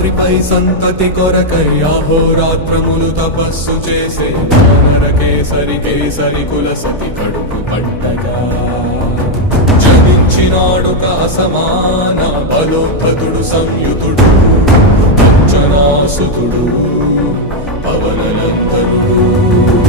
రాత్రిపై సంతతి కొరకై అహోరాత్రములు తపస్సు చేసే వానర కేసరి కేసరి కుల సతి కడుపు పట్టగా జనించినాడొక అసమాన బలోద్ధతుడు సంయుతుడు అంజనాసుతుడు పవననందనుడు.